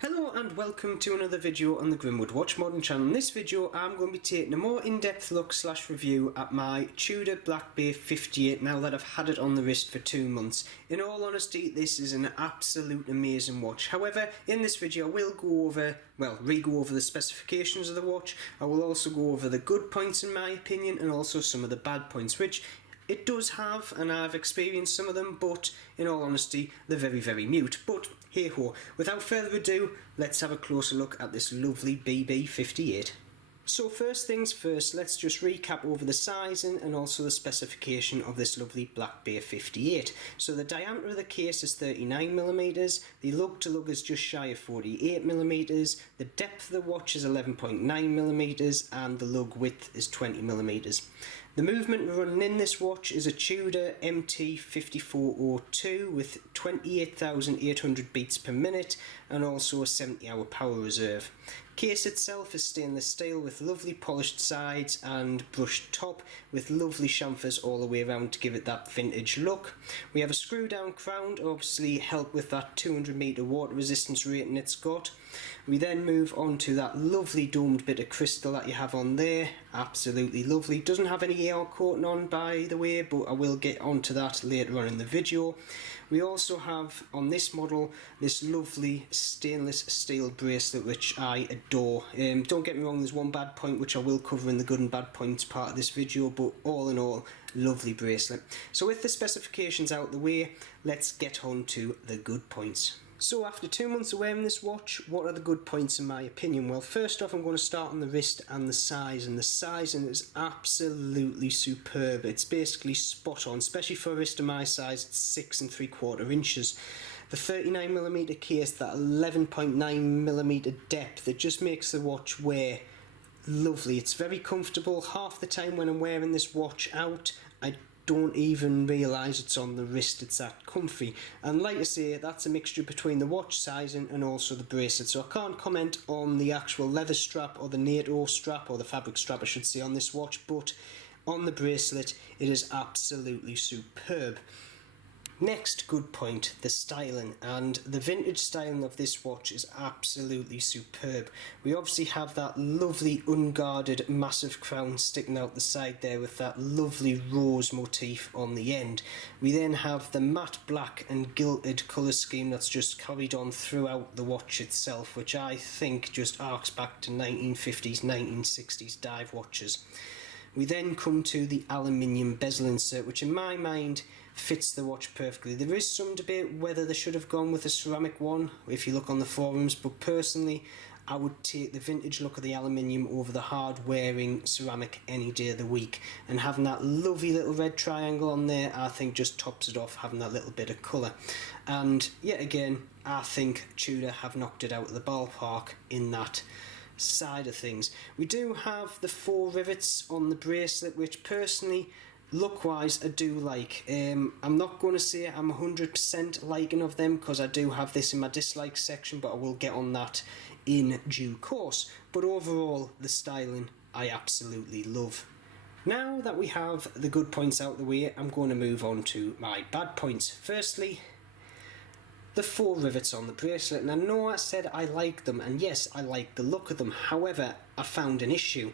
Hello and welcome to another video on the Grimwood Watch Modern channel. In this video I'm going to be taking a more in-depth look / review at my Tudor Black Bay 58 now that I've had it on the wrist for 2 months. In all honesty, this is an absolute amazing watch. However, in this video I will go over, re-go over the specifications of the watch. I will also go over the good points in my opinion and also some of the bad points, which it does have, and I've experienced some of them, but in all honesty, they're very mute. But hey ho, without further ado, let's have a closer look at this lovely BB58. So first things first, let's just recap over the sizing and also the specification of this lovely Black Bay 58. So the diameter of the case is 39mm, the lug to lug is just shy of 48mm, the depth of the watch is 11.9mm, and the lug width is 20mm. The movement running in this watch is a Tudor MT5402 with 28,800 beats per minute and also a 70-hour power reserve. Case itself is stainless steel with lovely polished sides and brushed top with lovely chamfers all the way around to give it that vintage look. We have a screw down crown to obviously help with that 200 metre water resistance rating it's got. We then move on to that lovely domed bit of crystal that you have on there, absolutely lovely. Doesn't have any AR coating on by the way, but I will get onto that later on in the video. We also have on this model this lovely stainless steel bracelet which I adore. Don't get me wrong, there's one bad point which I will cover in the good and bad points part of this video, but all in all, lovely bracelet. So with the specifications out the way, let's get on to the good points. So after 2 months of wearing this watch, what are the good points in my opinion? Well, first off I'm going to start on the wrist and the size, and the sizing is absolutely superb. It's basically spot on, especially for a wrist of my size. It's 6 3/4 inches. The 39mm case, that 11.9mm depth, it just makes the watch wear lovely. It's very comfortable. Half the time when I'm wearing this watch out, I don't even realise it's on the wrist, it's that comfy. And like I say, that's a mixture between the watch sizing and also the bracelet, so I can't comment on the actual leather strap or the NATO strap, or the fabric strap I should say, on this watch, but on the bracelet it is absolutely superb. Next good point, the styling, and the vintage styling of this watch is absolutely superb. We obviously have that lovely unguarded massive crown sticking out the side there with that lovely rose motif on the end. We then have the matte black and gilded colour scheme that's just carried on throughout the watch itself, which I think just arcs back to 1950s, 1960s dive watches. We then come to the aluminium bezel insert, which in my mind fits the watch perfectly. There is some debate whether they should have gone with a ceramic one if you look on the forums, but personally I would take the vintage look of the aluminium over the hard wearing ceramic any day of the week, and having that lovely little red triangle on there I think just tops it off, having that little bit of colour. And yet again, I think Tudor have knocked it out of the ballpark in that side of things. We do have the 4 rivets on the bracelet, which personally look wise I do like. I'm not going to say I'm 100% liking of them because I do have this in my dislike section, but I will get on that in due course. But overall the styling I absolutely love. Now that we have the good points out the way, I'm going to move on to my bad points. Firstly, the 4 rivets on the bracelet, and I know I said I like them, and yes, I like the look of them. However, I found an issue.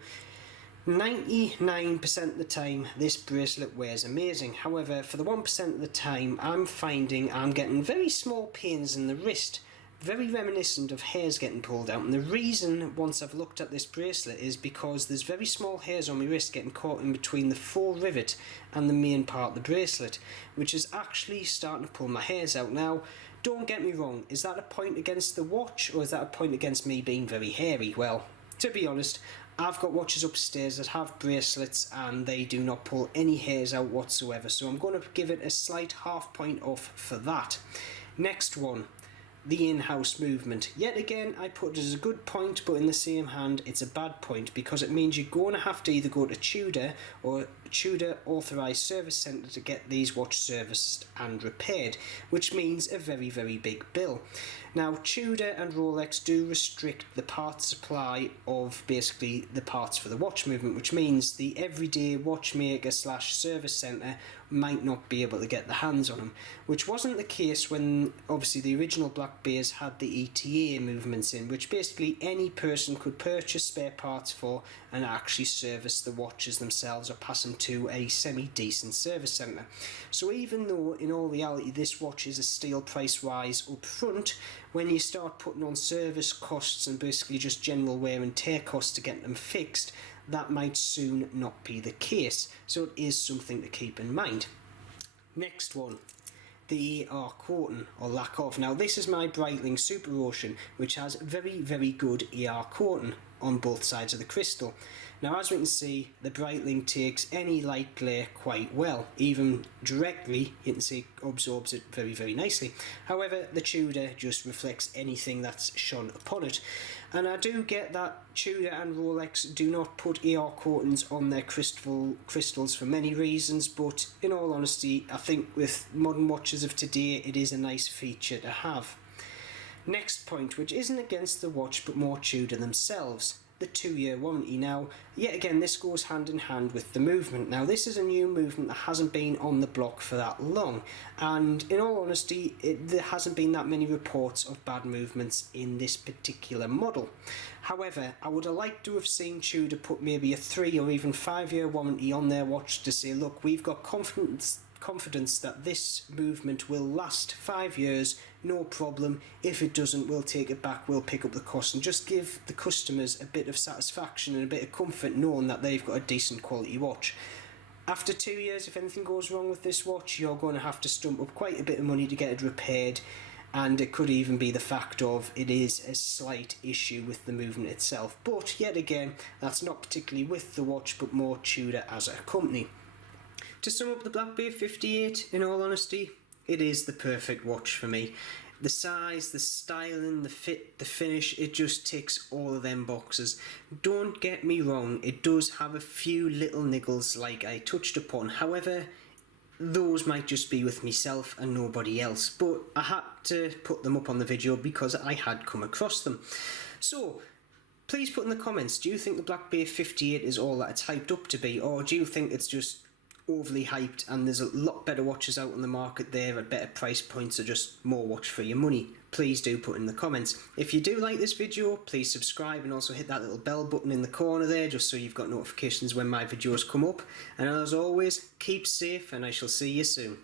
99% of the time this bracelet wears amazing. However, for the 1% of the time I'm finding I'm getting very small pains in the wrist, very reminiscent of hairs getting pulled out. And the reason, once I've looked at this bracelet, is because there's very small hairs on my wrist getting caught in between the 4 rivet and the main part of the bracelet, which is actually starting to pull my hairs out. Now, don't get me wrong, is that a point against the watch, or is that a point against me being very hairy? Well, to be honest, I've got watches upstairs that have bracelets and they do not pull any hairs out whatsoever, so I'm going to give it a slight half point off for that. Next one, the in-house movement. Yet again, I put it as a good point, but in the same hand it's a bad point, because it means you're going to have to either go to Tudor or Tudor authorised service centre to get these watches serviced and repaired, which means a very, very big bill. Now, Tudor and Rolex do restrict the parts supply of basically the parts for the watch movement, which means the everyday watchmaker / service centre might not be able to get the hands on them, which wasn't the case when obviously the original Black Bears had the ETA movements in, which basically any person could purchase spare parts for and actually service the watches themselves or pass them to a semi-decent service centre. So even though in all reality this watch is a steal price-wise up front, when you start putting on service costs and basically just general wear and tear costs to get them fixed, that might soon not be the case. So it is something to keep in mind. Next one, the ER coating or lack of. Now this is my Breitling Super Ocean, which has very, very good ER coating on both sides of the crystal. Now, as we can see, the Breitling takes any light glare quite well. Even directly, you can see it absorbs it very, very nicely. However, the Tudor just reflects anything that's shone upon it. And I do get that Tudor and Rolex do not put ER coatings on their crystals for many reasons, but in all honesty, I think with modern watches of today, it is a nice feature to have. Next point, which isn't against the watch but more Tudor themselves, the 2-year warranty. Now, yet again, this goes hand in hand with the movement. Now, this is a new movement that hasn't been on the block for that long, and in all honesty, there hasn't been that many reports of bad movements in this particular model. However, I would have liked to have seen Tudor put maybe a 3 or even 5-year warranty on their watch to say, look, we've got confidence that this movement will last 5 years, no problem. If it doesn't, we'll take it back, we'll pick up the cost, and just give the customers a bit of satisfaction and a bit of comfort knowing that they've got a decent quality watch. After 2 years, if anything goes wrong with this watch, you're going to have to stump up quite a bit of money to get it repaired, and it could even be the fact of it is a slight issue with the movement itself. But yet again, that's not particularly with the watch but more Tudor as a company. To sum up the Black Bear 58, in all honesty, it is the perfect watch for me. The size, the styling, the fit, the finish, it just ticks all of them boxes. Don't get me wrong, it does have a few little niggles like I touched upon. However, those might just be with myself and nobody else. But I had to put them up on the video because I had come across them. So, please put in the comments, do you think the Black Bear 58 is all that it's hyped up to be? Or do you think it's just overly hyped and there's a lot better watches out on the market there at better price points or just more watch for your money? Please do put in the comments. If you do like this video, please subscribe and also hit that little bell button in the corner there just so you've got notifications when my videos come up. And as always, keep safe and I shall see you soon.